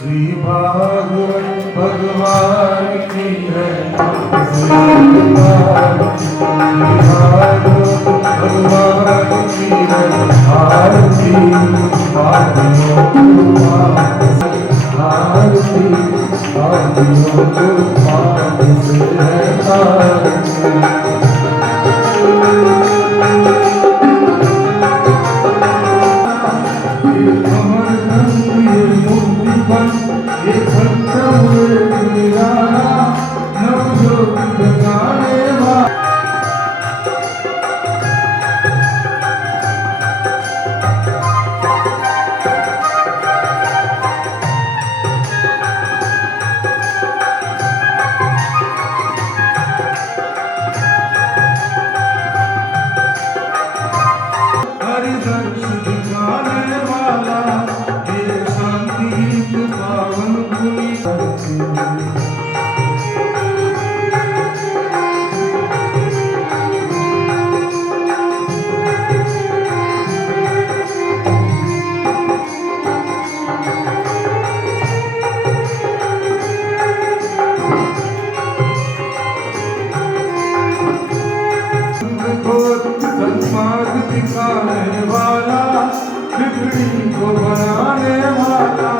श्री भागवत भगवान की है, भगवान की है आरती, आरतियों को आरती, आरतियों को से है आरती। दिखाने वाला, बिगड़ी को बनाने वाला,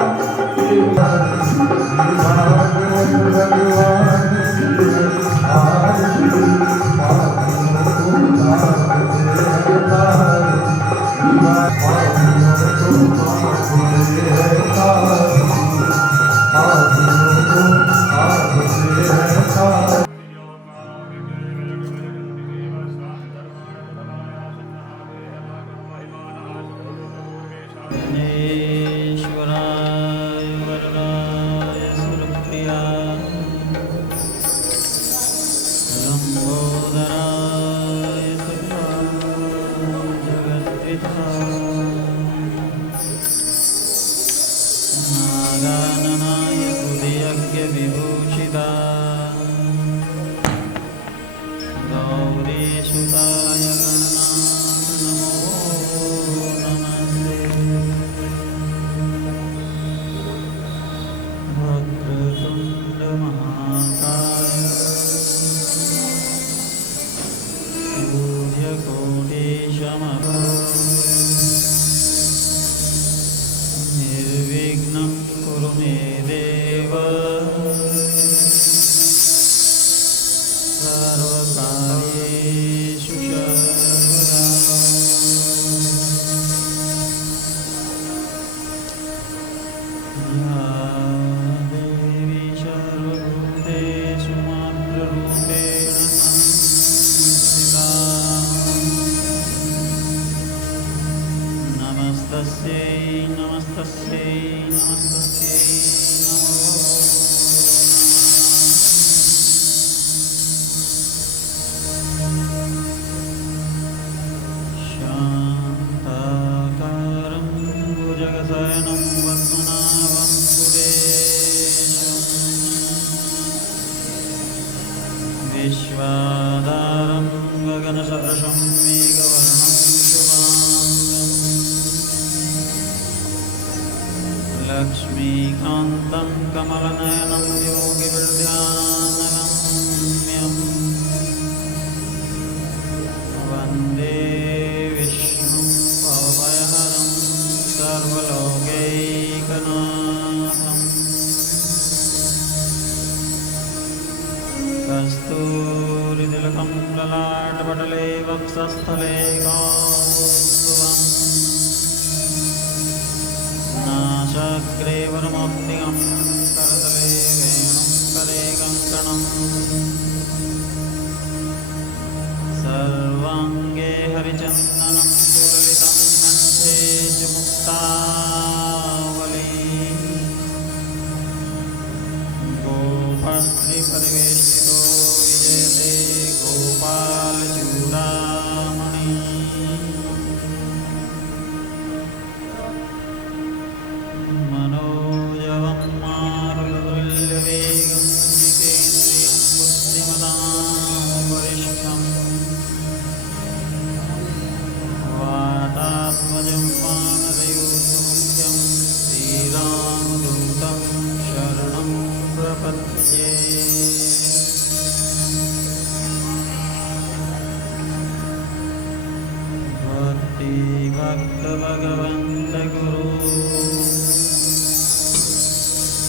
निर्विघ्नं कुरु मे देव सर्वकार्येषु सर्वदा। या देवी सर्वभूतेषु मातृरूपेण संस्थिता नमस्तस्यै नमस्तस्यै नमस्तस्यै नमो शान्ताकारं भुजगशयनं पद्मनाभं सुरेशं विश्वाधारं गगनसदृशं मेघवर्णं शुभाङ्गं लक्ष्मीकान्तं कमलनयनं योगिवृद्ध्यानगम्यं वन्दे विष्णुं भवभयहरं सर्वलोकैकनाथम् कस्तूरितिलकं ललाटपटले वक्षस्थले कौस्तुभम् नाशाग्रे वरमौक्तिकं करतले वेणुं करे कङ्कणम् सर्वाङ्गे हरिचन्दनं पुललितं कण्ठे च मुक्तावली गोपस्त्रीपरिवेष्टितो विजयते गोपालचूडामणि मनोजवं मारुततुल्यवेगं जितेन्द्रियं बुद्धिमतां वरिष्ठम् वातात्मजं वानरयूथमुख्यं श्रीरामदूतं शरणं प्रपद्ये भक्तिभक्तभगवन्त गुरु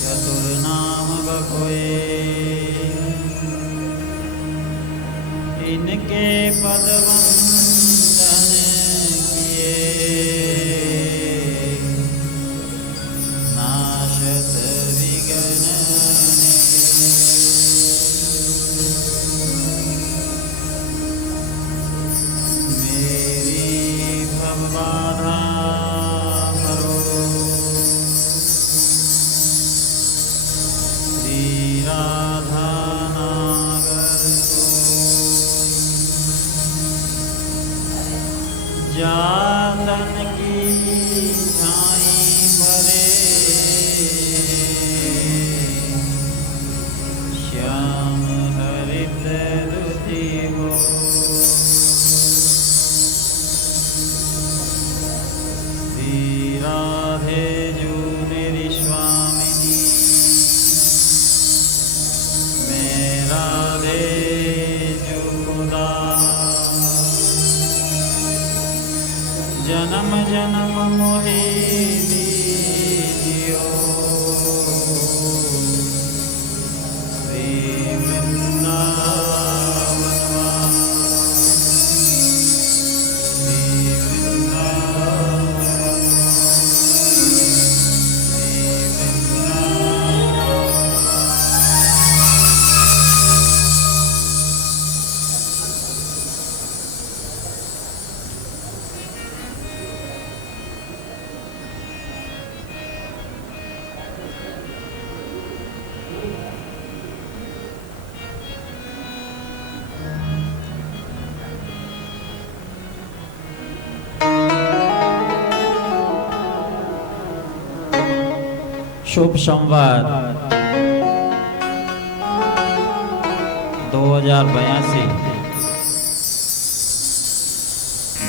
चतुर्नाम बकोए इनके पद वंदन किए नाशत विघ्न मेरी भवबाधा हरो श्री राधा नागर जातन की छाई भरे श्याम हरित रुचि हो श्री राधे जो मेरी स्वामिनी मैं राधे जो खुदा जन्म जन्म मोहि दीजियो श्री वृंदावन श्री वृंदावन श्री वृंदावन। शुभ संवत 2082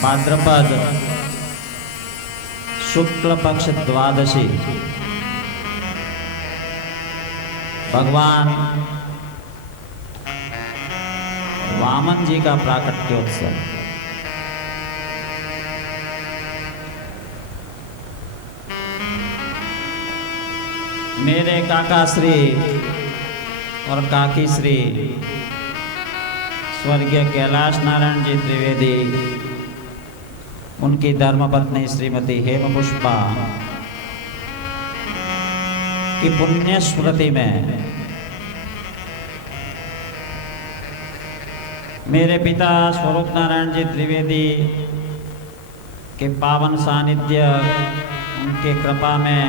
भाद्रपद शुक्ल पक्ष द्वादशी भगवान वामन जी का प्राकट्योत्सव। मेरे काका श्री और काकी श्री स्वर्गीय कैलाश नारायण जी त्रिवेदी, उनकी धर्मपत्नी श्रीमती हेम पुष्पा की पुण्य स्मृति में मेरे पिता स्वरूप नारायण जी त्रिवेदी के पावन सानिध्य, उनके कृपा में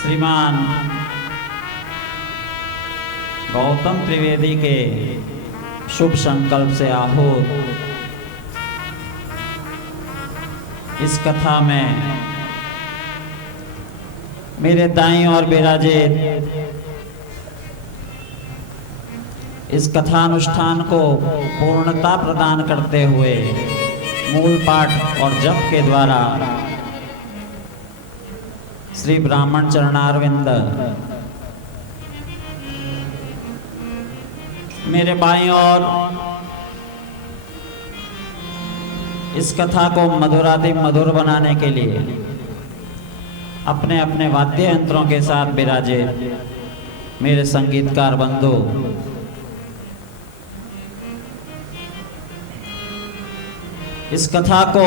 श्रीमान गौतम त्रिवेदी के शुभ संकल्प से आहूत इस कथा में मेरे दाईं ओर विराजित इस कथानुष्ठान को पूर्णता प्रदान करते हुए मूल पाठ और जप के द्वारा श्री ब्राह्मण चरणारविंद, मेरे बाईं ओर इस कथा को मधुराति मधुर बनाने के लिए अपने अपने वाद्य यंत्रों के साथ विराजे मेरे संगीतकार बंधु, इस कथा को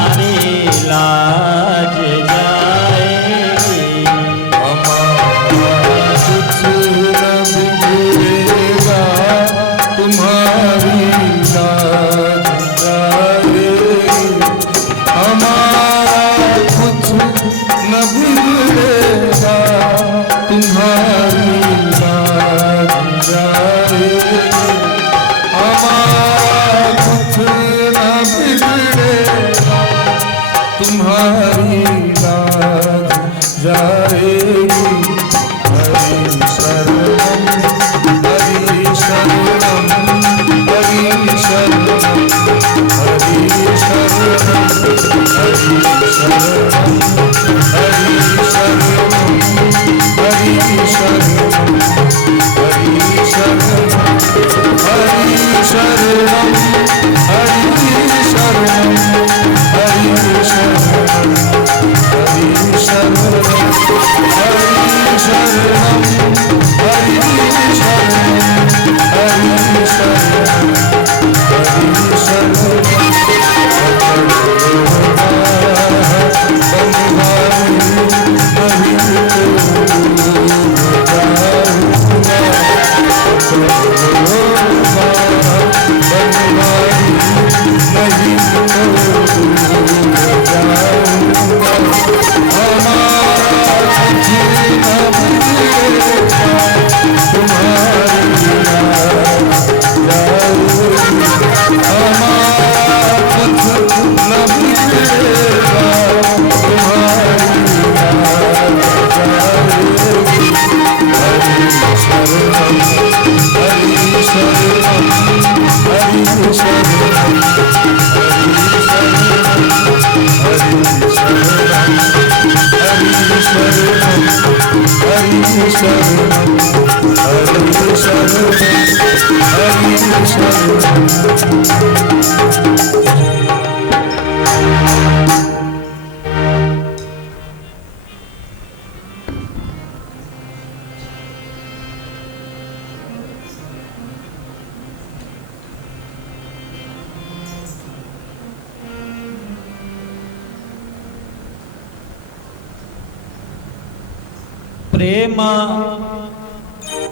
प्रेम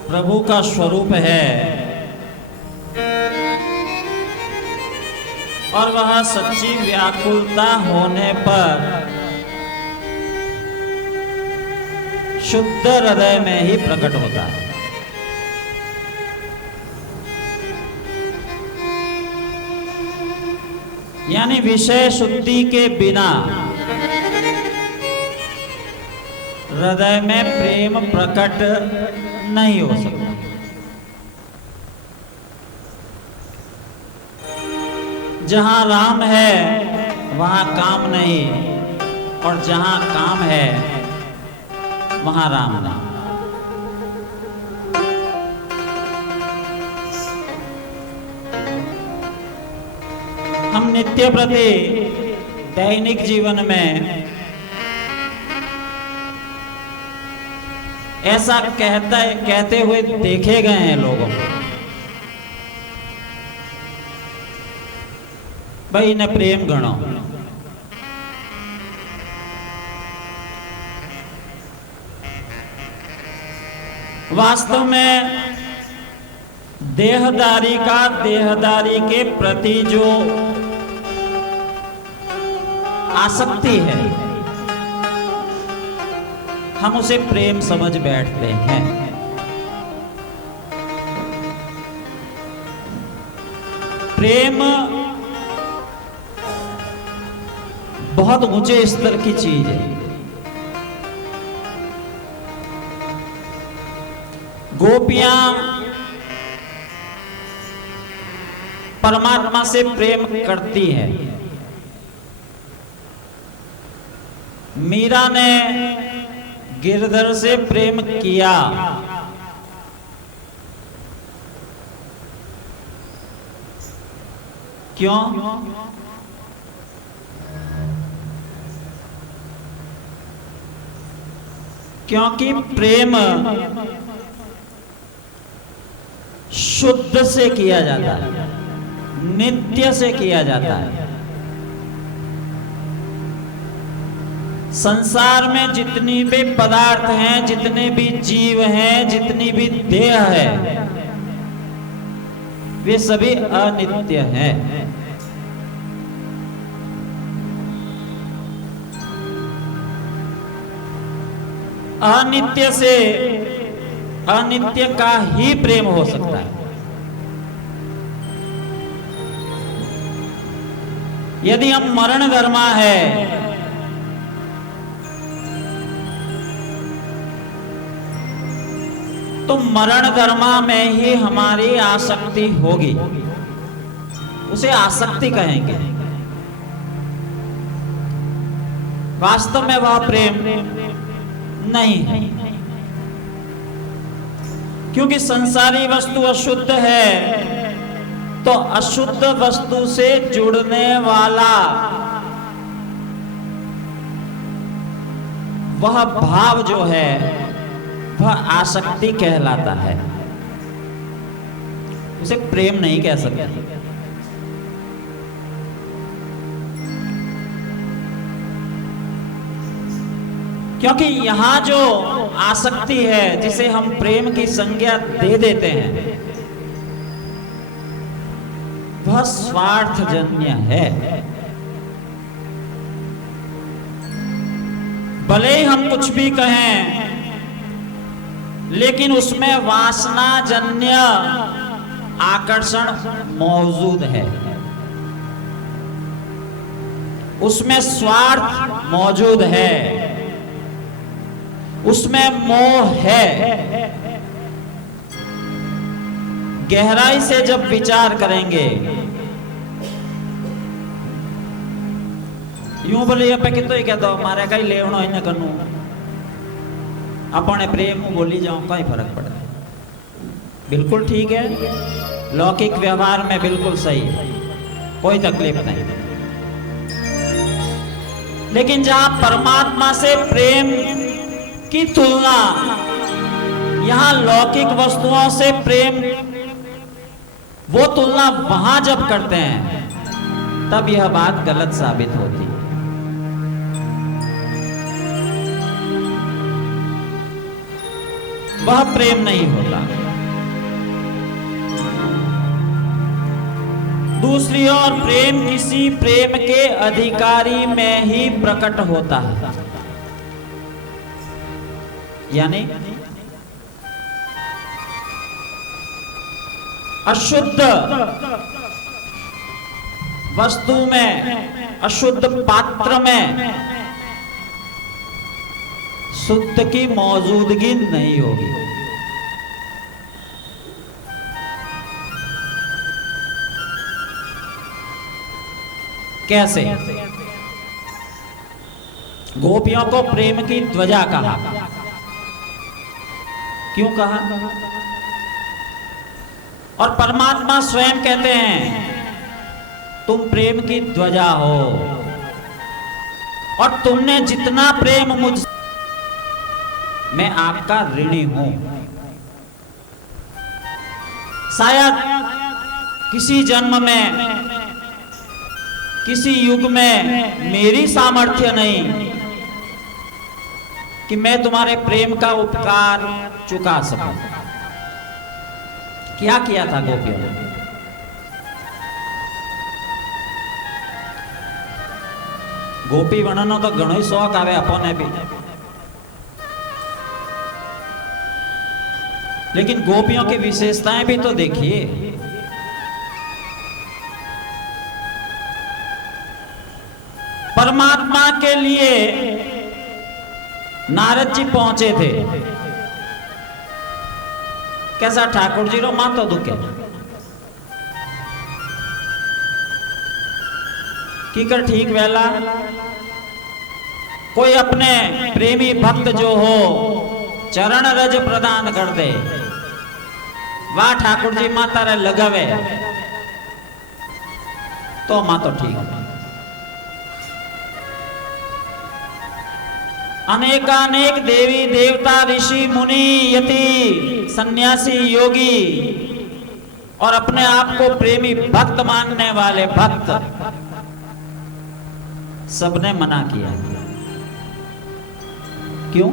प्रभु का स्वरूप है और वह सच्ची व्याकुलता होने पर शुद्ध हृदय में ही प्रकट होता है। यानी विषय शुद्धि के बिना हृदय में प्रेम प्रकट नहीं हो सकता। जहां राम है वहां काम नहीं, और जहां काम है वहां राम नहीं। हम नित्य प्रति दैनिक जीवन में ऐसा कहते हुए देखे गए हैं लोगों को, भाई न प्रेम गणो। वास्तव में देहदारी का देहदारी के प्रति जो आसक्ति है, हम उसे प्रेम समझ बैठते हैं। प्रेम बहुत ऊंचे स्तर की चीज है। गोपियां परमात्मा से प्रेम करती हैं। मीरा ने गिरधर से प्रेम किया, क्यों? क्योंकि प्रेम शुद्ध से किया जाता है, नित्य से किया जाता है। संसार में जितनी भी पदार्थ हैं, जितने भी जीव हैं, जितनी भी देह है, वे सभी अनित्य हैं। अनित्य से अनित्य का ही प्रेम हो सकता है। यदि हम मरण धर्मा है तो मरण धर्मा में ही हमारी आसक्ति होगी, उसे आसक्ति कहेंगे। वास्तव में वह प्रेम नहीं है, क्योंकि संसारी वस्तु अशुद्ध है, तो अशुद्ध वस्तु से जुड़ने वाला वह भाव जो है वह आसक्ति कहलाता है, उसे प्रेम नहीं कह सकते। क्योंकि यहां जो आसक्ति है, जिसे हम प्रेम की संज्ञा दे देते हैं, वह स्वार्थजन्य है। भले ही हम कुछ भी कहें, लेकिन उसमें वासनाजन्य आकर्षण मौजूद है, उसमें स्वार्थ मौजूद है, उसमें मोह है। गहराई से जब विचार करेंगे, यूं बोले पे कि तो ही कहता मारे कहीं लेवनो इन कनु अपने प्रेम बोली जाऊं, कहीं फर्क पड़ता है। बिल्कुल ठीक है, लौकिक व्यवहार में बिल्कुल सही है, कोई तकलीफ नहीं। लेकिन जहां परमात्मा से प्रेम की तुलना यहां लौकिक वस्तुओं से प्रेम, वो तुलना वहां जब करते हैं, तब यह बात गलत साबित होती है। वह प्रेम नहीं होता। दूसरी ओर प्रेम किसी प्रेम के अधिकारी में ही प्रकट होता है, यानी अशुद्ध वस्तु में, अशुद्ध पात्र में शुद्ध की मौजूदगी नहीं होगी। कैसे? गोपियों को प्रेम की ध्वजा कहा, क्यों कहा? और परमात्मा स्वयं कहते हैं तुम प्रेम की ध्वजा हो, और तुमने जितना प्रेम मुझसे, मैं आपका ऋणी हूं। शायद किसी जन्म में, किसी युग में मेरी सामर्थ्य नहीं कि मैं तुम्हारे प्रेम का उपकार चुका सकूं। क्या किया था गोपियों ने? गोपी वर्णनो तो घणो ही शौक आवे अपने भी, लेकिन गोपियों की विशेषताएं भी तो देखिए। परमात्मा के लिए नारद जी पहुंचे थे, कैसा? ठाकुर जी रो मातो दुखे की कर ठीक वेला कोई अपने प्रेमी भक्त जो हो चरण रज प्रदान कर दे, वाह ठाकुर जी माता रे लगावे तो मातो ठीक। अनेकानेक देवी देवता, ऋषि मुनि, यति, सन्यासी, योगी और अपने आप को प्रेमी भक्त मानने वाले भक्त, सबने मना किया। क्यों?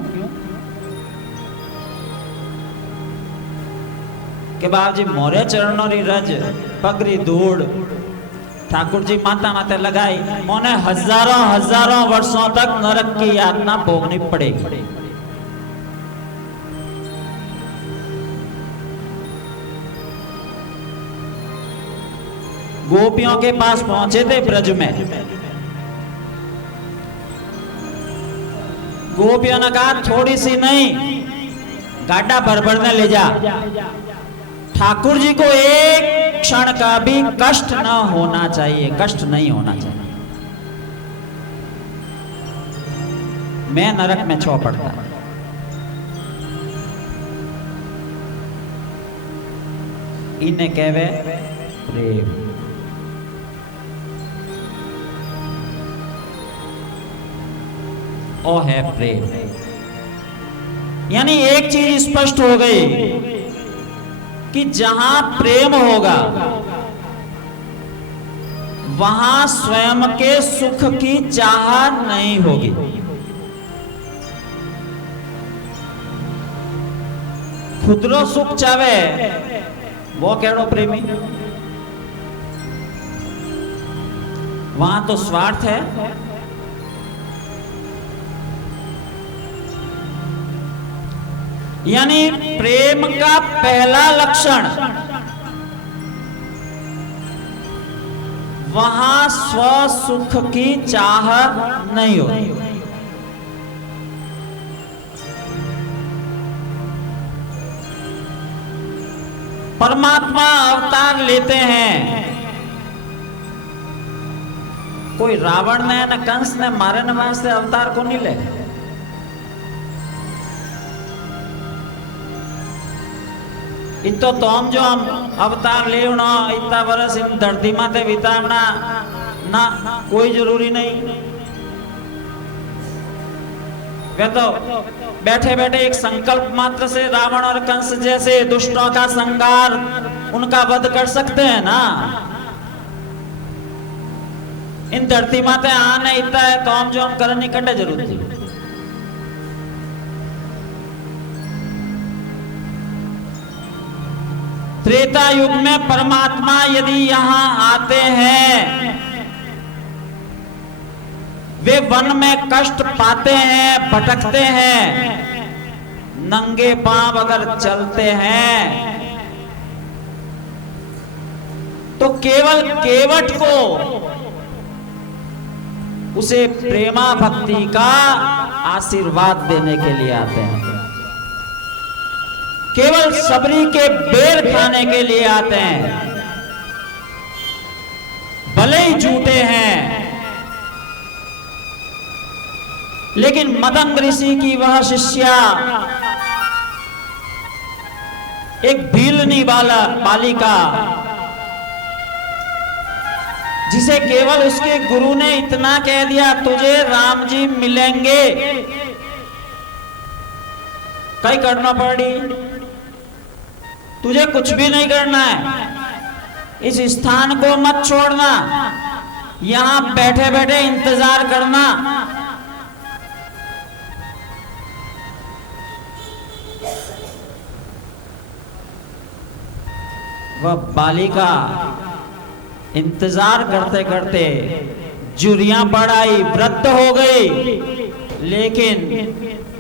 के बाबजी मोरे चरणों री रज पगरी धूड़ ठाकुर जी माता माते लगाई, मोने हजारों हजारों वर्षों तक नरक की यातना भोगनी पड़ेगी। गोपियों के पास पहुंचे थे ब्रज में, गोपियों ने कहा थोड़ी सी नहीं, गाड़ा भर भर ने ले जा, ठाकुर जी को एक क्षण का भी कष्ट न होना चाहिए, कष्ट नहीं होना चाहिए। मैं नरक में छो पड़ता। इन्हें कहवे प्रेम। ओ है प्रेम। यानी एक चीज स्पष्ट हो गई कि जहां प्रेम होगा वहां स्वयं के सुख की चाह नहीं होगी। खुदरो सुख चावे वो केड़ो प्रेमी। वहां तो स्वार्थ है। यानी प्रेम का पहला लक्षण वहां स्व सुख की चाह नहीं होती। परमात्मा अवतार लेते हैं। कोई रावण ने न कंस ने मारे न वास्ते अवतार को नहीं ले। इतो तो हम जो हम अवतार ले इतना वर्ष इन धरती माते बितावना ना कोई जरूरी नहीं। वे तो बैठे बैठे एक संकल्प मात्र से रावण और कंस जैसे दुष्टों का संहार उनका वध कर सकते हैं ना। इन धरती माते आने इतना है तो हम जो हम करने नहीं करने जरूर थी। त्रेता युग में परमात्मा यदि यहां आते हैं, वे वन में कष्ट पाते हैं, भटकते हैं, नंगे पांव अगर चलते हैं तो केवल केवट को उसे प्रेमा भक्ति का आशीर्वाद देने के लिए आते हैं। केवल सबरी के बेर खाने के लिए आते हैं। भले ही झूठे हैं, लेकिन मदंग ऋषि की वह शिष्या एक भीलनी बालिका, जिसे केवल उसके गुरु ने इतना कह दिया तुझे राम जी मिलेंगे, कहीं करना पड़ी, तुझे कुछ भी नहीं करना है, इस स्थान को मत छोड़ना, यहां बैठे बैठे इंतजार करना। वह बालिका इंतजार करते करते जुरियां पड़ आई, वृद्ध हो गई, लेकिन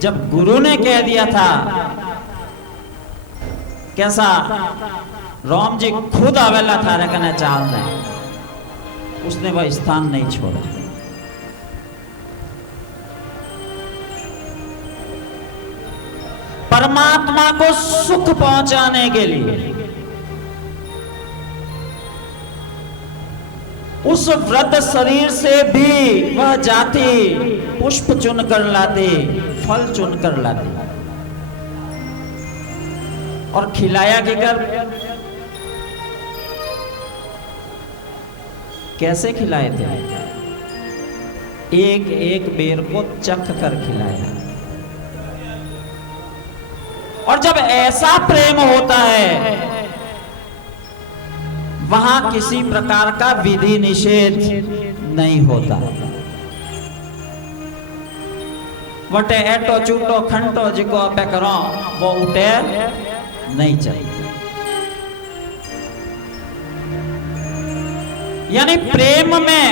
जब गुरु ने कह दिया था, कैसा राम जी खुद आवेला था रखने चाहते, उसने वह स्थान नहीं छोड़ा। परमात्मा को सुख पहुंचाने के लिए उस वृद्ध शरीर से भी वह जाति पुष्प चुनकर लाती, फल चुनकर लाती और खिलाया किकर, कैसे खिलाए थे? एक एक बेर को चख कर खिलाया। और जब ऐसा प्रेम होता है वहां किसी प्रकार का विधि निषेध नहीं होता। वटे एटो चूटो खंटो जिको अपे करो वो उठे नहीं चाहिए। यानी प्रेम में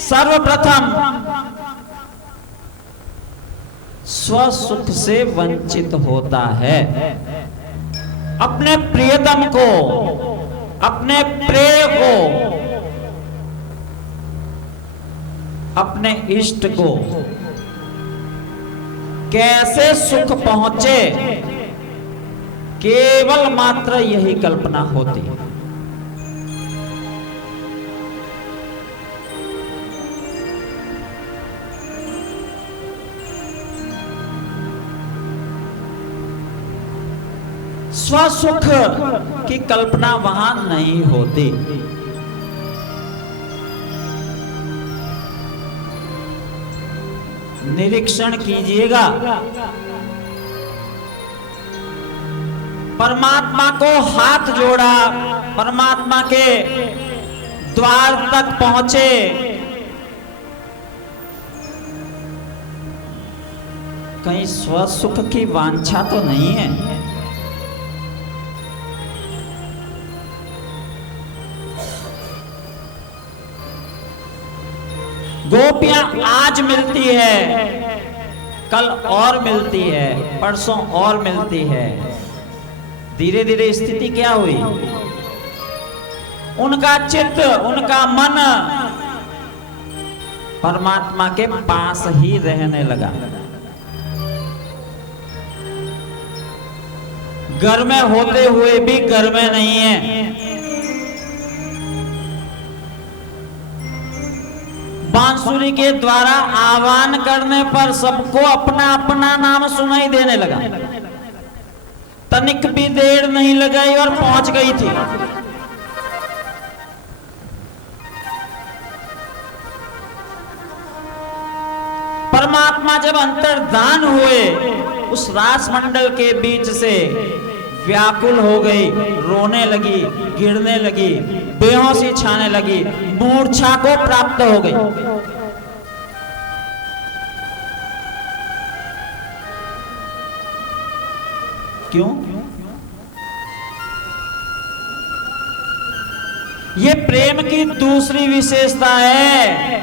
सर्वप्रथम स्व सुख से वंचित होता है। अपने प्रियतम को, अपने प्रेय को, अपने इष्ट को कैसे सुख पहुंचे, केवल मात्र यही कल्पना होती है। स्वसुख की कल्पना वहां नहीं होती। निरीक्षण कीजिएगा, परमात्मा को हाथ जोड़ा, परमात्मा के द्वार तक पहुंचे, कहीं स्वसुख की वांछा तो नहीं है। गोपियां आज मिलती है, कल और मिलती है, परसों और मिलती है। धीरे धीरे स्थिति क्या हुई? उनका चित्त, उनका मन परमात्मा के पास ही रहने लगा। घर में होते हुए भी घर में नहीं है। बांसुरी के द्वारा आह्वान करने पर सबको अपना अपना नाम सुनाई देने लगा। तनिक भी देर नहीं लगाई और पहुंच गई थी। परमात्मा जब अंतर्धान हुए, उस रास मंडल के बीच से व्याकुल हो गई, रोने लगी, गिरने लगी, बेहोशी छाने लगी, मूर्छा को प्राप्त हो गई। क्यों? ये प्रेम की दूसरी विशेषता है।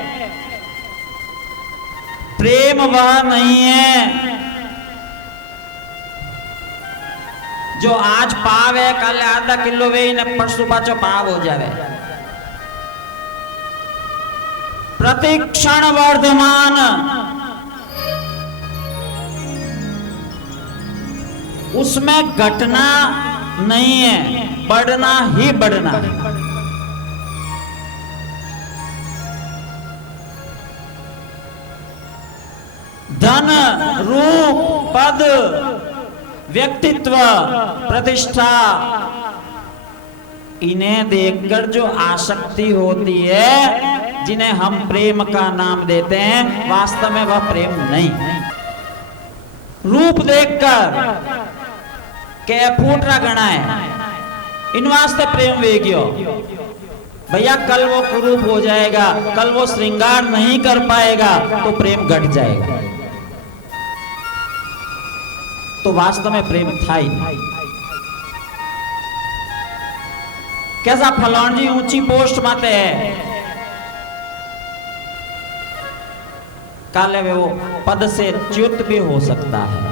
प्रेम वह नहीं है जो आज पाव है, कल आधा किलो वे न परसों पाचो पाव हो जावे। प्रतिक्षण वर्धमान, उसमें घटना नहीं है, बढ़ना ही बढ़ना है। धन, रूप, पद, व्यक्तित्व, प्रतिष्ठा, इन्हें देखकर जो आसक्ति होती है, जिन्हें हम प्रेम का नाम देते हैं, वास्तव में वह प्रेम नहीं। रूप देखकर के फूटरा गणा है, इन वास्ते प्रेम वेगियो। भैया कल वो कुरूप हो जाएगा, कल वो श्रृंगार नहीं कर पाएगा तो प्रेम घट जाएगा, तो वास्तव में प्रेम था ही नहीं। कैसा फलान जी ऊंची पोस्ट माते है, काले में वो पद से च्युत भी हो सकता है।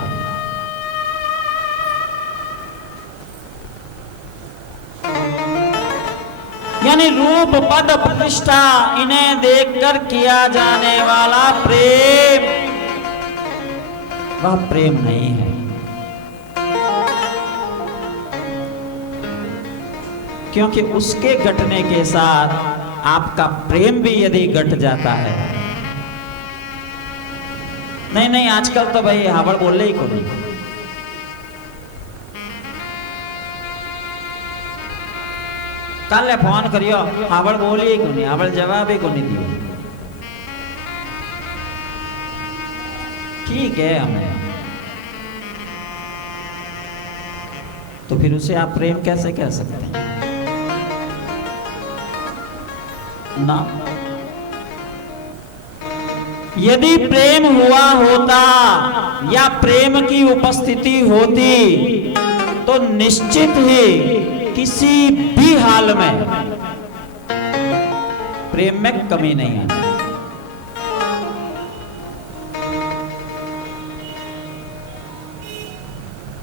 यानी रूप, पद, प्रतिष्ठा, इन्हें देखकर किया जाने वाला प्रेम वह प्रेम नहीं है। क्योंकि उसके घटने के साथ आपका प्रेम भी यदि घट जाता है। नहीं नहीं, आजकल तो भाई हावड़ बोले ही को नहीं। कल फोन करियो, हावड़ बोली ही को नहीं, हावड़ जवाब ही को नहीं दियो। ठीक है हमें, तो फिर उसे आप प्रेम कैसे कह सकते हैं? ना, यदि प्रेम हुआ होता या प्रेम की उपस्थिति होती तो निश्चित ही किसी भी हाल में प्रेम में कमी नहीं है।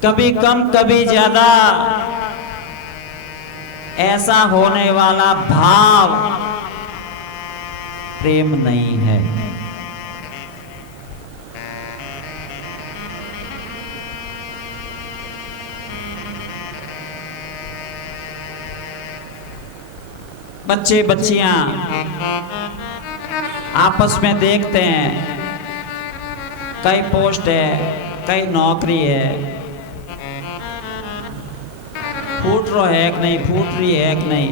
कभी कम कभी ज्यादा ऐसा होने वाला भाव प्रेम नहीं है। बच्चे बच्चियां आपस में देखते हैं, कई पोस्ट है, कई नौकरी है, रो है कि नहीं, फूट रही है कि नहीं,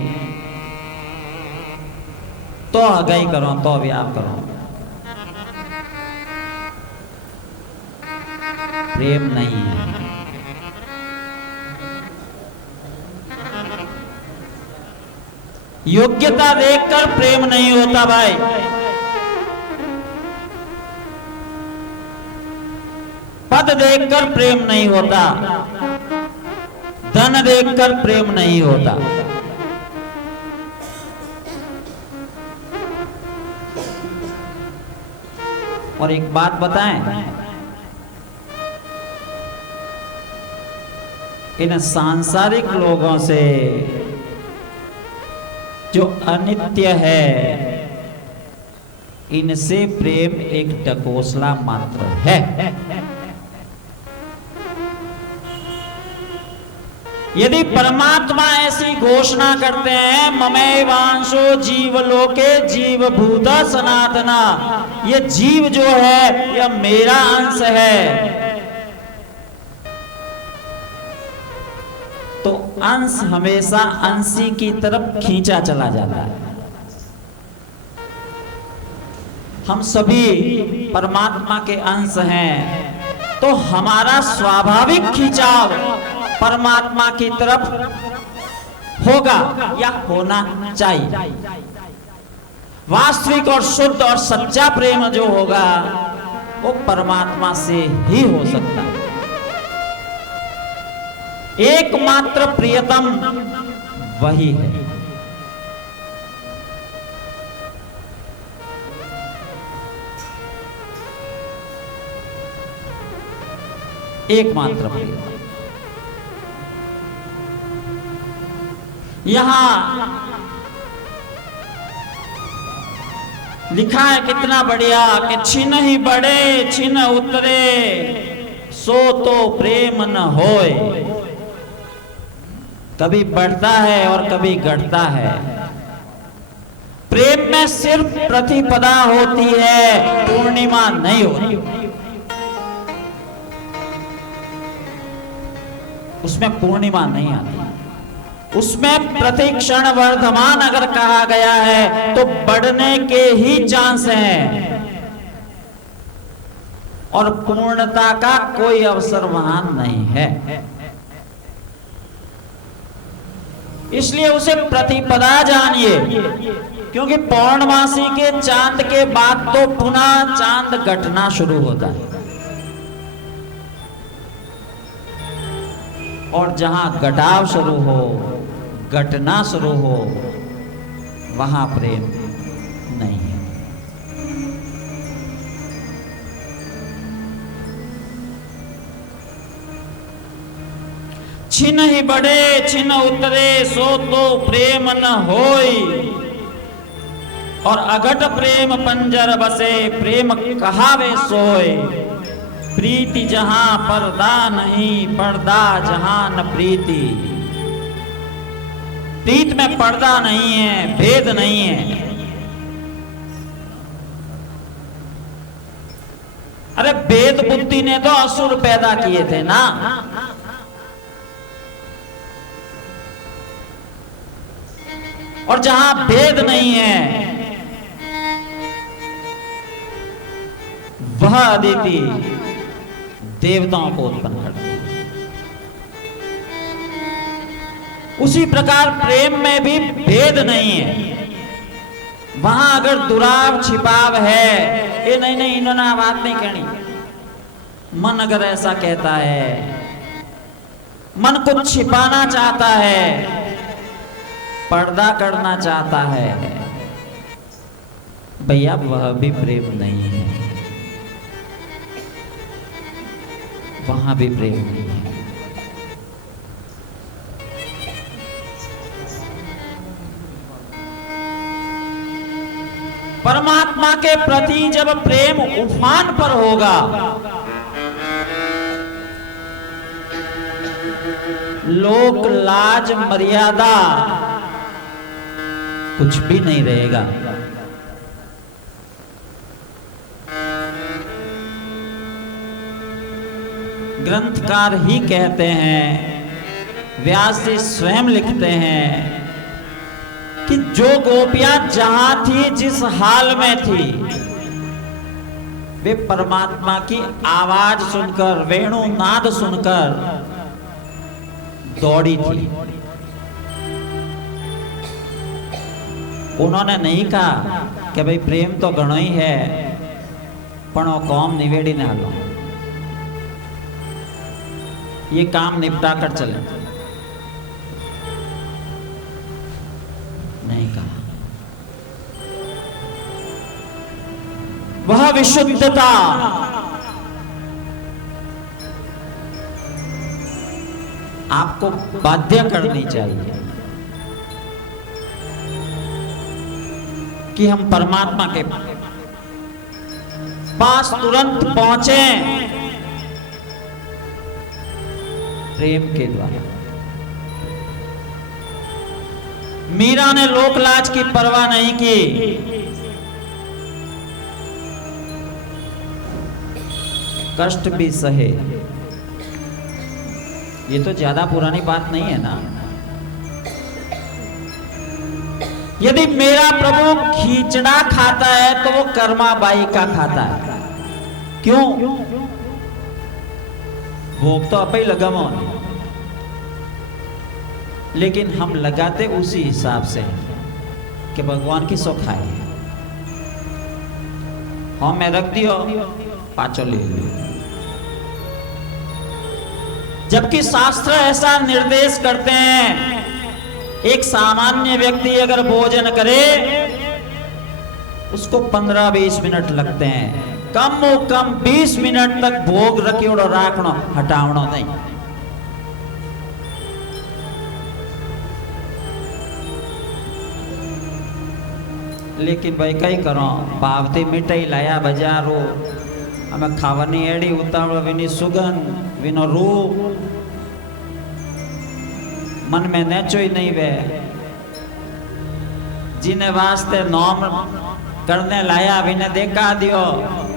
तो हगाई करो, तो ब्याह करो। प्रेम नहीं है। योग्यता देखकर प्रेम नहीं होता भाई। पद देखकर प्रेम नहीं होता, धन देखकर प्रेम नहीं होता। और एक बात बताएं, इन सांसारिक लोगों से जो अनित्य है, इनसे प्रेम एक ढकोसला मात्र है। यदि परमात्मा ऐसी घोषणा करते हैं, ममैवांशो जीवलोके जीवभूत सनातना, ये जीव जो है यह मेरा अंश है, तो अंश हमेशा अंशी की तरफ खींचा चला जाता है। हम सभी परमात्मा के अंश हैं, तो हमारा स्वाभाविक खिंचाव परमात्मा की तरफ होगा या होना चाहिए। वास्तविक और शुद्ध और सच्चा प्रेम जो होगा वो परमात्मा से ही हो सकता है। एकमात्र प्रियतम वही है। एकमात्र प्रियतम। यहां लिखा है कितना बढ़िया कि छिन ही बढ़े छिन उतरे, सो तो प्रेम न होए। कभी बढ़ता है और कभी घटता है। प्रेम में सिर्फ प्रतिपदा होती है, पूर्णिमा नहीं होती। उसमें पूर्णिमा नहीं आती। उसमें प्रतिक्षण वर्धमान अगर कहा गया है तो बढ़ने के ही चांस हैं, और पूर्णता का कोई अवसर वहां नहीं है। इसलिए उसे प्रतिपदा जानिए, क्योंकि पौर्णमासी के चांद के बाद तो पुनः चांद घटना शुरू होता है, और जहां घटाव शुरू हो, घटना शुरू हो, वहां प्रेम नहीं है। छिन ही बढ़े छिन उतरे, सो तो प्रेम न होई। और अघट प्रेम पंजर बसे, प्रेम कहावे सोए। प्रीति जहां पर्दा नहीं, पर्दा जहां न प्रीति। प्रीत में पर्दा नहीं है, भेद नहीं है। अरे वेद बुद्धि ने तो असुर पैदा किए थे ना। और जहां भेद नहीं है, वह अदिति देवताओं को उत्पन्न करती है। उसी प्रकार प्रेम में भी भेद नहीं है। वहां अगर दुराव छिपाव है, ये नहीं इन्होंने बात नहीं कहनी, मन अगर ऐसा कहता है, मन कुछ छिपाना चाहता है, पर्दा करना चाहता है, भैया वह भी प्रेम नहीं है, वहां भी प्रेम नहीं है। परमात्मा के प्रति जब प्रेम उफान पर होगा, लोक लाज मर्यादा कुछ भी नहीं रहेगा। ग्रंथकार ही कहते हैं व्यास जी स्वयं लिखते हैं कि जो गोपियां जहां थी, जिस हाल में थी, वे परमात्मा की आवाज सुनकर, वेणु नाद सुनकर दौड़ी थी। उन्होंने नहीं कहा कि भाई प्रेम तो घणो ही है, पण वो काम निवेड़ी ने हालो, ये काम निपटा कर चले, नहीं कहा। वह विशुद्धता आपको बाध्य करनी चाहिए कि हम परमात्मा के पास तुरंत पहुंचे प्रेम के द्वारा। मीरा ने लोकलाज की परवाह नहीं की, कष्ट भी सहे। ये तो ज्यादा पुरानी बात नहीं है ना। यदि मेरा प्रभु खींचड़ा खाता है तो वो कर्माबाई का खाता है। क्यों? भोग तो आप ही लगाओ, लेकिन हम लगाते उसी हिसाब से कि भगवान की सो खाए। हम मैं रख दियो, पाचो ले लियो। जबकि शास्त्र ऐसा निर्देश करते हैं, एक सामान्य व्यक्ति अगर भोजन करे उसको 15-20 मिनट लगते हैं। कम से कम 20 मिनट तक भोग रखियोड़ो राखनो, हटावनो नहीं। लेकिन भाई कई करो, भावती मिठाई लाया बाजारो, हमें खावानी एड़ी उतावड़, विनी सुगंध, विनो रूप, मन में नेचो ही नहीं वे। जिन्हें वास्ते नॉम करने लाया, विने देखा दियो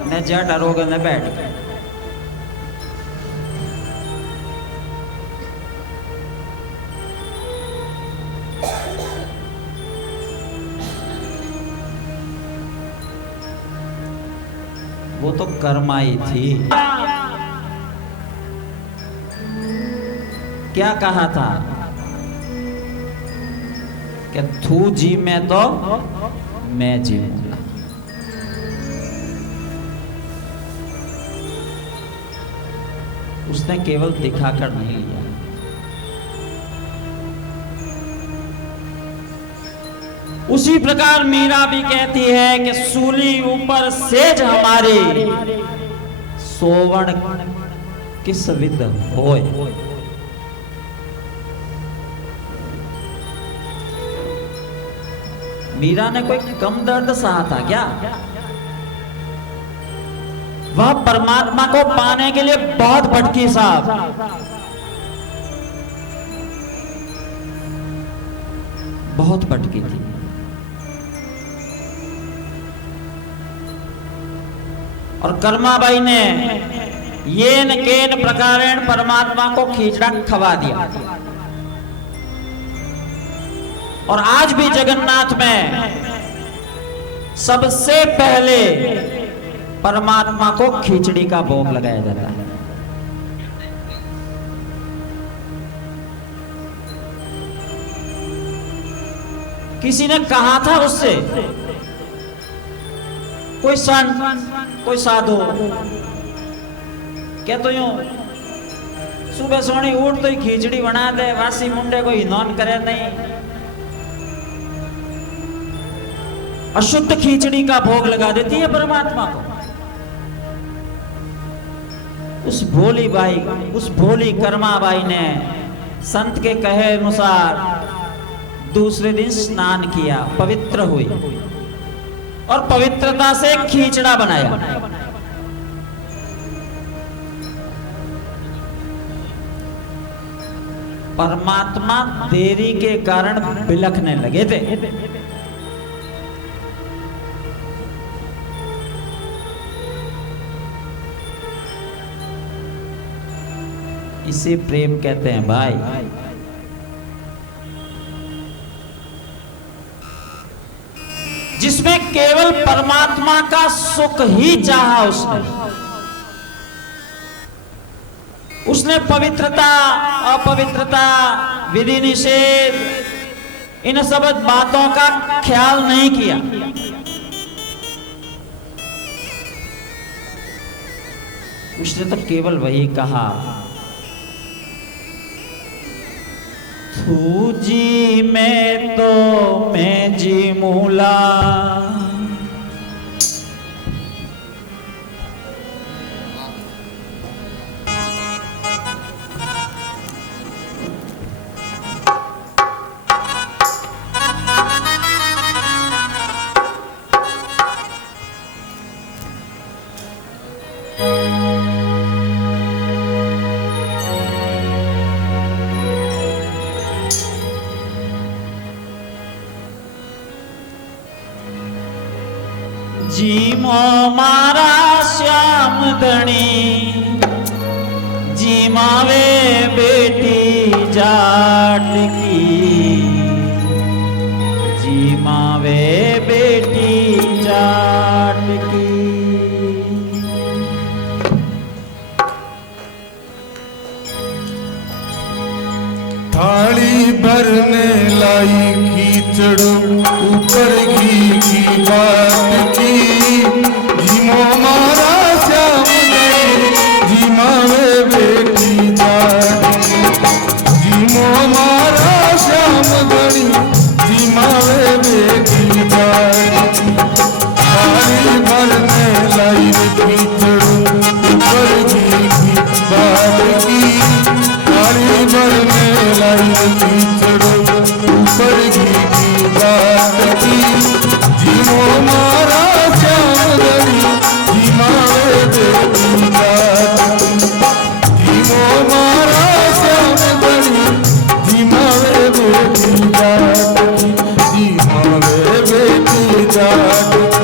ने जट अरोग ने बैठ। वो तो कर्माई थी। क्या कहा था कि तू जी में तो मैं जीऊंगा। उसने केवल दिखाकर नहीं लिया। उसी प्रकार मीरा भी कहती है कि सूली ऊपर सेज हमारी, सोवण किस विद होय। मीरा ने कोई कम दर्द सहा था क्या? वह परमात्मा को पाने के लिए बहुत भटकी साहब। बहुत भटकी थी। और कर्माबाई ने येन केन प्रकारेण परमात्मा को खींचड़ा खवा दिया। और आज भी जगन्नाथ में सबसे पहले परमात्मा को खिचड़ी का भोग लगाया जाता है। किसी ने कहा था उससे, कोई संत, कोई साधु, क्या तो यूं सुबह सोनी उठ तो ही खिचड़ी बना दे, वासी मुंडे को हिनौन करे नहीं। अशुद्ध खिचड़ी का भोग लगा देती है परमात्मा को। उस भोली बाई, उस भोली कर्माबाई ने संत के कहे अनुसार दूसरे दिन स्नान किया, पवित्र हुई और पवित्रता से खिचड़ा बनाया। परमात्मा देरी के कारण बिलखने लगे थे। इसे प्रेम कहते हैं भाई। जिसमें केवल परमात्मा का सुख ही चाहा उसने पवित्रता, अपवित्रता, विधि निषेध इन सब बातों का ख्याल नहीं किया। उसने तो केवल वही कहा, तू जी मैं तो मैं जी मूला, जीमो मारा श्याम धनी, जीमावे बेटी जाट की, जीमावे बेटी जाट की। थाली भरने लाई कीचड़ो ऊपर घी की बात की, जीमो मारा श्याम धनी, जीमावे बेटी जाट की, जीमो मारा श्याम धनी, जीमावे बेटी जाट की। थाली भरने लाई कीचड़ो ऊपर घी की बात की, थाली भरने लाई कीचड़ो ऊपर घी की बात की, जीमो मारा श्याम धनी, जीमावे बेटी जाट की, जीमो मारा श्याम धनी, जीमावे बेटी जाट की, जीमावे बेटी जाट की।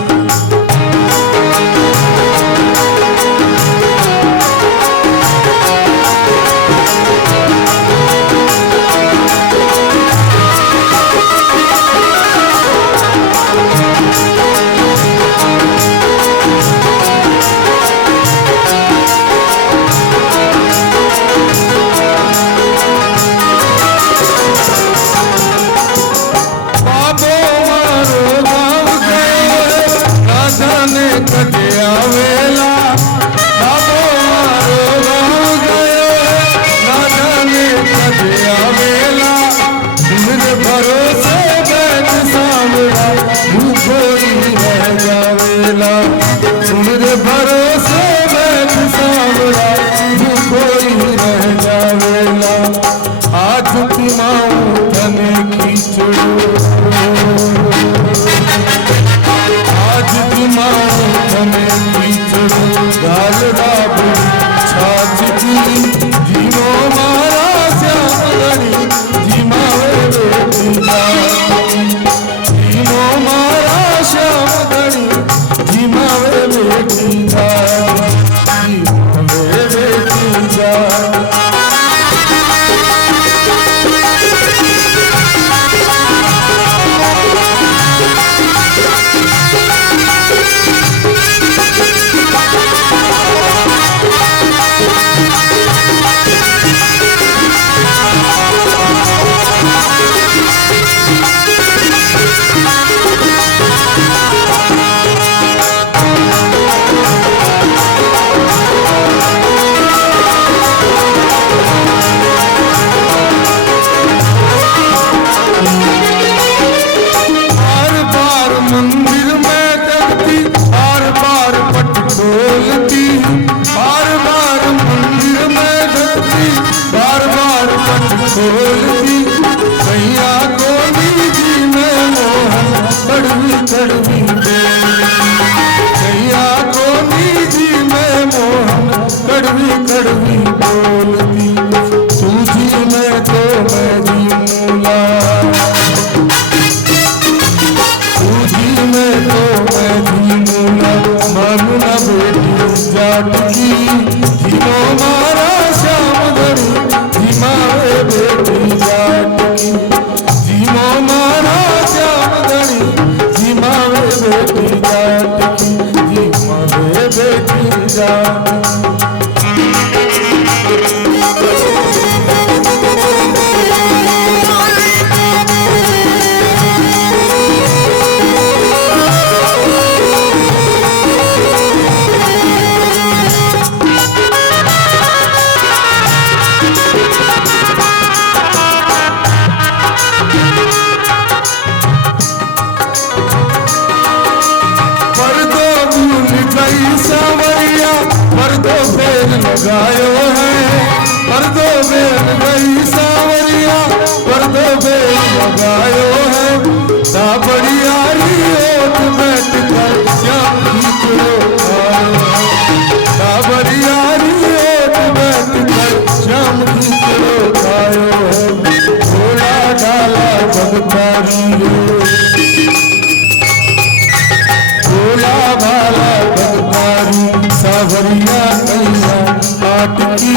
की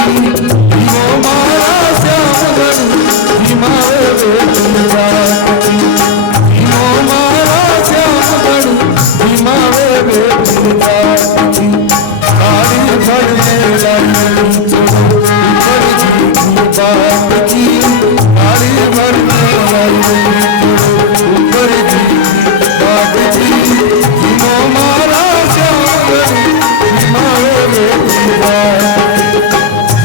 जीवो मारा श्याम धनी जिमावे बेटी जात की जीवो मारा श्याम धनी जिमावे बेटी जात की काली भरने लाई चलो ऊपर की बात की काली भरने लाई चलो ऊपर की बात की जीवो मारा श्याम धनी जिमावे बेटी जात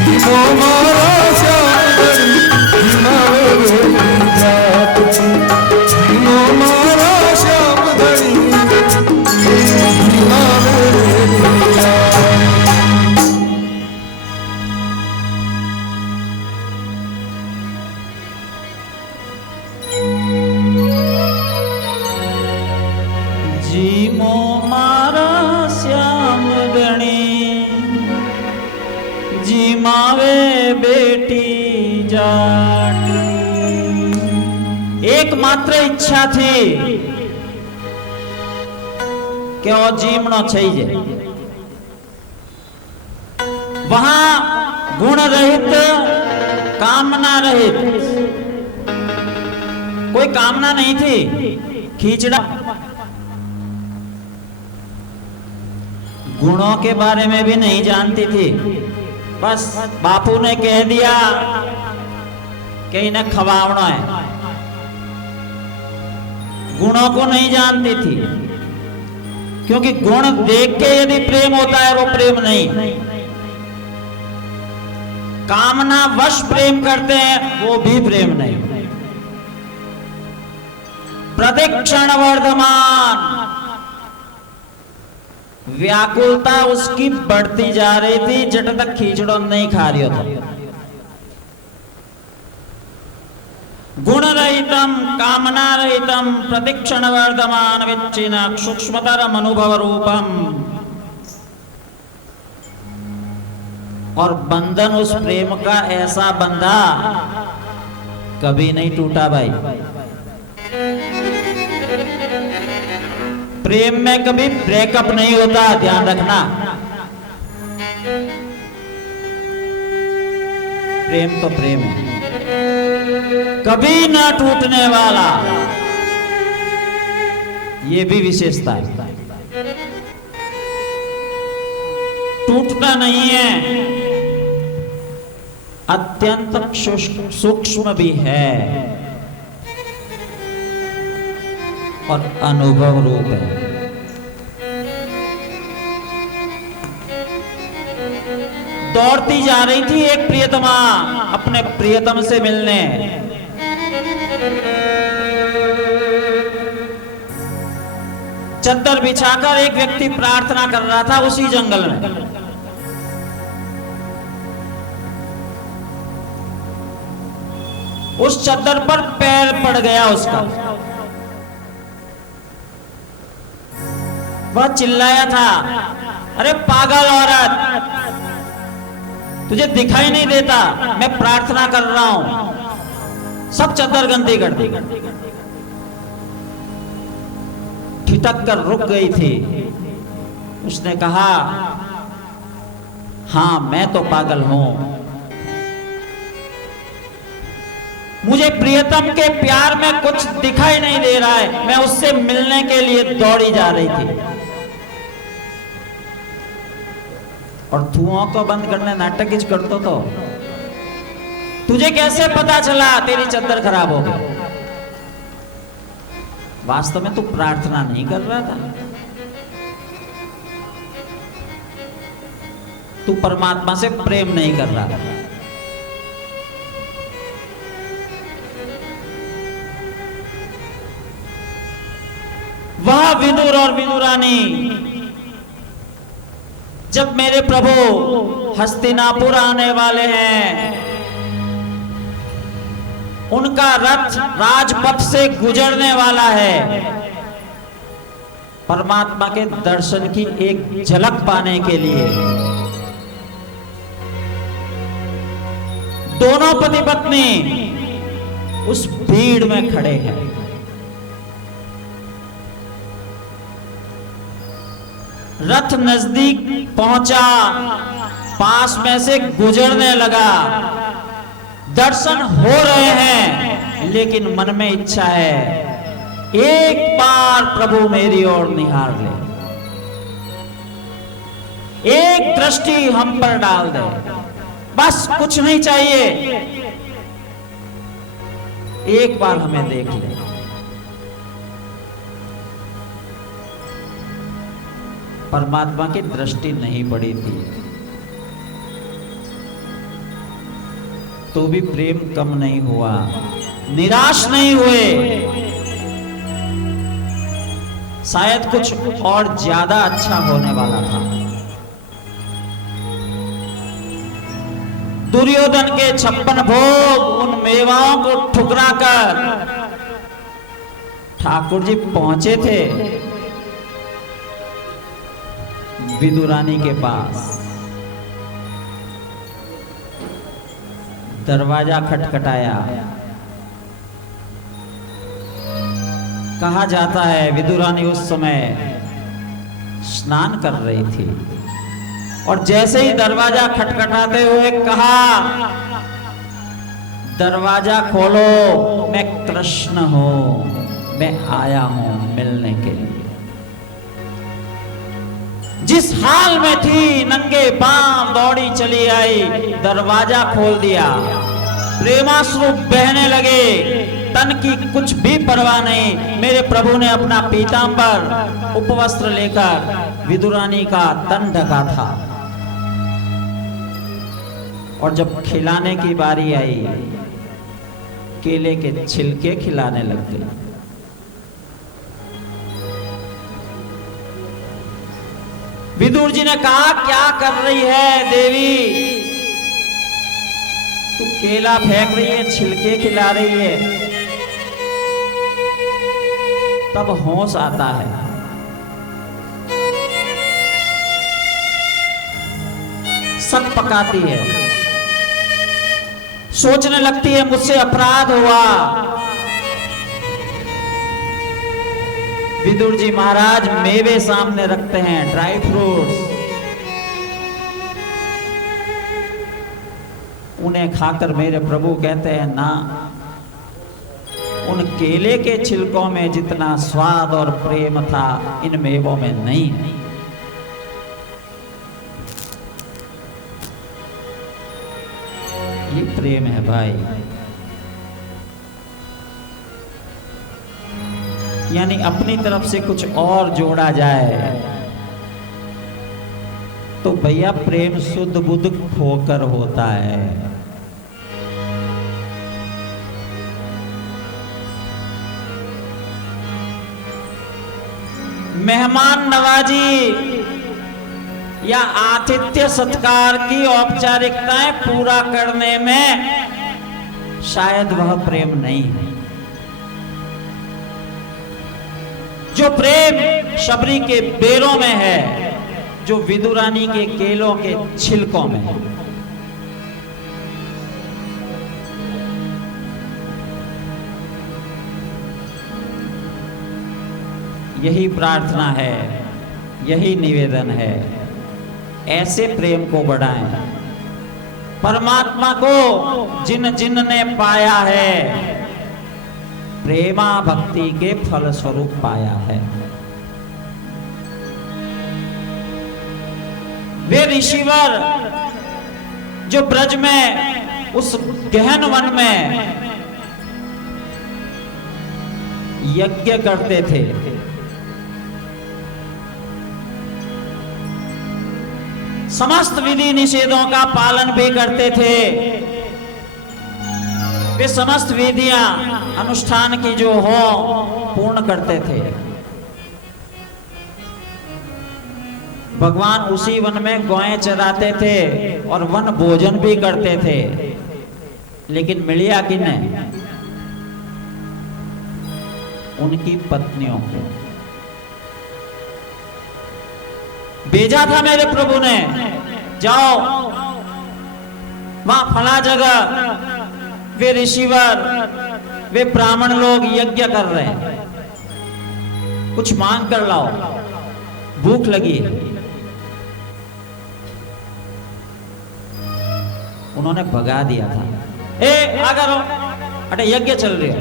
जीवो मारा श्याम धनी जिमावे बेटी जात जीवो मारा श्याम धनी जिमावे बेटी जात। जीमो मारा श्याम गणी जीमावे बेटी जाट। एकमात्र इच्छा थी कि वो जीमनो चाहिए। वहां गुण रहित कामना रहित कोई कामना नहीं थी। खींचड़ा गुणों के बारे में भी नहीं जानती थी। बस बापू ने कह दिया कि इन्हें खवावना है। गुणों को नहीं जानती थी, क्योंकि गुण देख के यदि प्रेम होता है वो प्रेम नहीं। कामना वश प्रेम करते हैं वो भी प्रेम नहीं। प्रतिक्षण वर्धमान व्याकुलता उसकी बढ़ती जा रही थी, जट तक खींचड़ो नहीं खा रही था। गुण रहितम कामना रहितम प्रतिक्षण वर्धमान विच्छिन्न सूक्ष्मतरम अनुभव रूपम। और बंधन उस प्रेम का ऐसा बंधा कभी नहीं टूटा भाई। प्रेम में कभी ब्रेकअप नहीं होता, ध्यान रखना। प्रेम तो प्रेम है, कभी ना टूटने वाला, ये भी विशेषता है। टूटता नहीं है, अत्यंत सूक्ष्म भी है और अनुभव रूप है। दौड़ती जा रही थी एक प्रियतमा अपने प्रियतम से मिलने। चद्दर बिछाकर एक व्यक्ति प्रार्थना कर रहा था उसी जंगल में। उस चद्दर पर पैर पड़ गया उसका। वह चिल्लाया था, अरे पागल औरत, तुझे दिखाई नहीं देता मैं प्रार्थना कर रहा हूं। सब चद्दर गंदी कर दी। ठिठक कर रुक गई थी। उसने कहा, हां मैं तो पागल हूं, मुझे प्रियतम के प्यार में कुछ दिखाई नहीं दे रहा है। मैं उससे मिलने के लिए दौड़ी जा रही थी। और धुआं को बंद करने नाटक किच करतो तो तुझे कैसे पता चला तेरी चद्दर खराब हो गई? वास्तव में तू प्रार्थना नहीं कर रहा था, तू परमात्मा से प्रेम नहीं कर रहा था। वह विदुर और विदुरानी जब मेरे प्रभु हस्तिनापुर आने वाले हैं, उनका रथ राजपथ से गुजरने वाला है, परमात्मा के दर्शन की एक झलक पाने के लिए दोनों पति पत्नी उस भीड़ में खड़े हैं। रथ नजदीक पहुंचा पास में से गुजरने लगा। दर्शन हो रहे हैं लेकिन मन में इच्छा है एक बार प्रभु मेरी ओर निहार ले, एक दृष्टि हम पर डाल दे, बस कुछ नहीं चाहिए, एक बार हमें देख ले। परमात्मा की दृष्टि नहीं पड़ी थी तो भी प्रेम कम नहीं हुआ, निराश नहीं हुए। शायद कुछ और ज्यादा अच्छा होने वाला था। दुर्योधन के 56 भोग उन मेवाओं को ठुकरा कर ठाकुर जी पहुंचे थे विदुरानी के पास। दरवाजा खटखटाया। कहा जाता है विदुरानी उस समय स्नान कर रही थी और जैसे ही दरवाजा खटखटाते हुए कहा, दरवाजा खोलो, मैं कृष्ण हूं, मैं आया हूं मिलने के लिए। जिस हाल में थी नंगे पांव दौड़ी चली आई, दरवाजा खोल दिया, प्रेमाश्रु बहने लगे, तन की कुछ भी परवाह नहीं। मेरे प्रभु ने अपना पीतांबर उपवस्त्र लेकर विदुरानी का तन ढका था और जब खिलाने की बारी आई, केले के छिलके खिलाने लग गए। विदुर जी ने कहा, क्या कर रही है देवी, तू केला फेंक रही है, छिलके खिला रही है। तब होश आता है। सब पकाती है, सोचने लगती है मुझसे अपराध हुआ। विदुर जी महाराज मेवे सामने रखते हैं, ड्राई फ्रूट्स, उन्हें खाकर मेरे प्रभु कहते हैं ना, उन केले के छिलकों में जितना स्वाद और प्रेम था इन मेवों में नहीं। ये प्रेम है भाई। यानी अपनी तरफ से कुछ और जोड़ा जाए तो भैया प्रेम शुद्ध बुद्ध खोकर होता है। मेहमान नवाजी या आतिथ्य सत्कार की औपचारिकताएं पूरा करने में शायद वह प्रेम नहीं है। जो प्रेम शबरी के बेरों में है, जो विदुरानी के केलों के छिलकों में है। यही प्रार्थना है, यही निवेदन है, ऐसे प्रेम को बढ़ाएं। परमात्मा को जिन जिन ने पाया है, प्रेमा भक्ति के फल स्वरूप पाया है। वे ऋषिवर जो ब्रज में उस गहन वन में यज्ञ करते थे, समस्त विधि निषेधों का पालन भी करते थे, वे समस्त विधियां अनुष्ठान की जो हो पूर्ण करते थे। भगवान उसी वन में गौएं चराते थे और वन भोजन भी करते थे, लेकिन मिलिया किन्हें? उनकी पत्नियों को भेजा था मेरे प्रभु ने, जाओ वहां फला जगह वे ऋषिवर, वे ब्राह्मण लोग यज्ञ कर रहे हैं, कुछ मांग कर लाओ, भूख लगी है। उन्होंने भगा दिया था। ए अगर अटे यज्ञ चल रही है,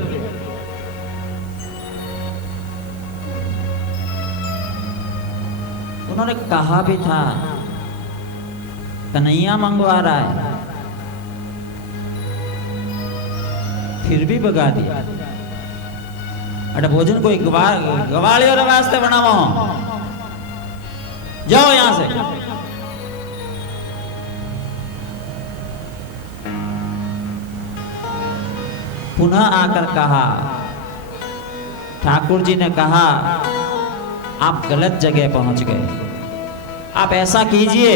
उन्होंने कहा भी था कन्हैया मंगवा रहा है, फिर भी भगा दिया। अटे भोजन कोई गवालियों वास्ते बनावो, जाओ यहां से। पुनः आकर कहा, ठाकुर जी ने कहा आप गलत जगह पहुंच गए, आप ऐसा कीजिए,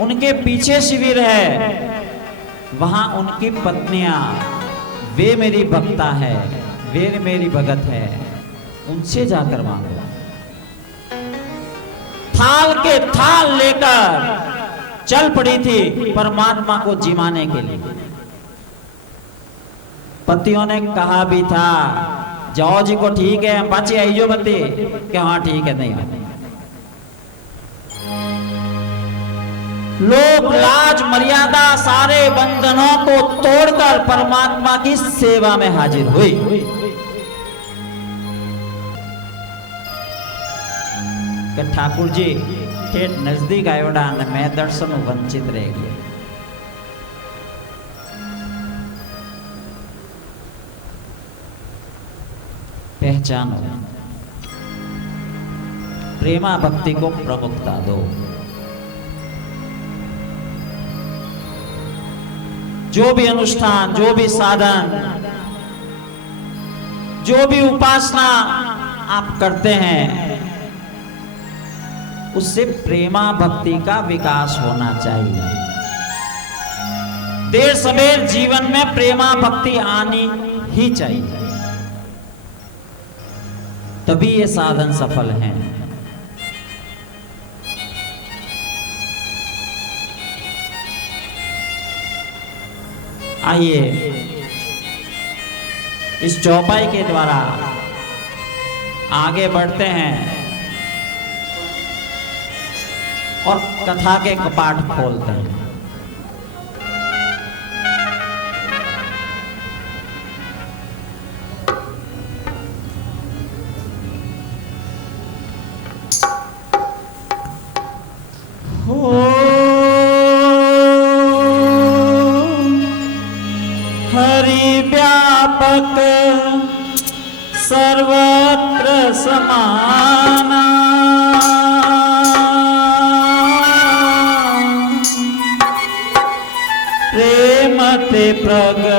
उनके पीछे शिविर है, वहां उनकी पत्नियां, वे मेरी भक्ता है, वे मेरी भगत है, उनसे जाकर मांगो। थाल के थाल लेकर चल पड़ी थी परमात्मा को जिमाने के लिए। पतियों ने कहा भी था जाओ जी को ठीक है, पाची आई जो बत्ती कि हाँ ठीक है, नहीं लोग लाज मर्यादा सारे बंधनों को तोड़कर परमात्मा की सेवा में हाजिर हुई। कि ठाकुर जी ठेठ नजदीक आयोडा ने मैं दर्शन वंचित रह गया। पहचानो, प्रेमा भक्ति को प्रमुखता दो। जो भी अनुष्ठान, जो भी साधन, जो भी उपासना आप करते हैं, उससे प्रेमा भक्ति का विकास होना चाहिए। देर सवेर जीवन में प्रेमा भक्ति आनी ही चाहिए, तभी ये साधन सफल हैं। आइए इस चौपाई के द्वारा आगे बढ़ते हैं और कथा के कपाट खोलते हैं। हरि व्यापक सर्वत्र समाना, प्रेम ते प्रगट